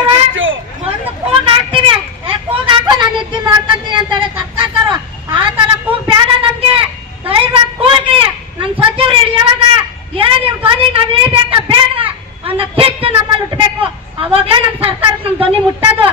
ಒಂದು ಕೂಗ್ ಹಾಕ್ತೀವಿ ಕೂಗ್ ಹಾಕು ನಾನು ಇದ್ದು ನೋಡ್ಕೊಂತೀನಿ ಅಂತಾರೆ ಸರ್ಕಾರ ಆ ತರ ಕೂಗ್ ಬೇಡ ನಮ್ಗೆ. ಕೂಗಿ. ಕೂಗ್ರಿ ನಮ್ ಸಚಿವರು ಯಾವಾಗ? ಏನ್ ನೀವು ಧ್ವನಿ ನಾವ್ ಇಳಿಬೇಕ ಬೇಡ ಅನ್ನೋ ಕಿತ್ತು ನಮ್ಮಲ್ಲಿ ಉಟ್ಬೇಕು ಅವಾಗಲೇ ನಮ್ ಸರ್ಕಾರ ನಮ್ ಧ್ವನಿ ಮುಟ್ಟದು.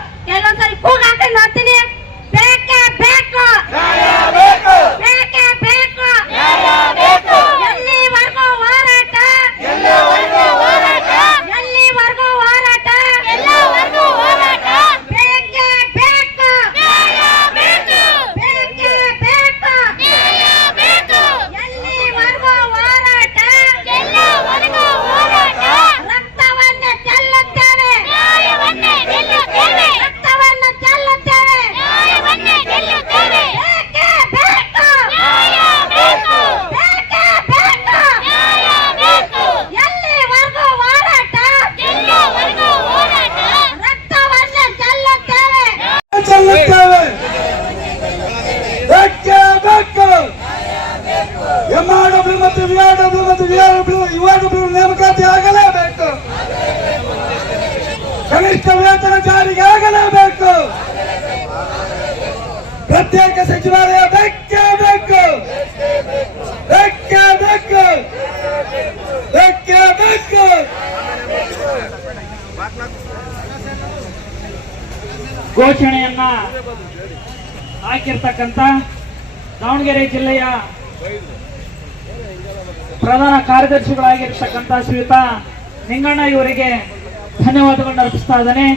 ಯುಆರ್ಡಬ್ಲ್ಯೂ ನೇಮಕಾತಿ ಆಗಲೇಬೇಕು. ಕನಿಷ್ಠ ವೇತನ ಜಾರಿಗೆ ಆಗಲೇಬೇಕು. ಪ್ರತ್ಯೇಕ ಸಚಿವಾಲಯ ಬೆಕ್ಕೇ ಬೇಕು. ಬೆಕ್ಕೇ ಬೇಕು. ಬೆಕ್ಕೇ ಬೇಕು. ಘೋಷಣೆಯನ್ನ ಹಾಕಿರ್ತಕ್ಕಂಥ ದಾವಣಗೆರೆ ಜಿಲ್ಲೆಯ ಪ್ರಧಾನ ಕಾರ್ಯದರ್ಶಿಗಳಾಗಿರ್ತಕ್ಕಂಥ ಶ್ರೀಯುತ ನಿಂಗಣ್ಣ ಇವರಿಗೆ ಧನ್ಯವಾದಗಳನ್ನ ಅರ್ಪಿಸ್ತಾ ಇದ್ದೇನೆ.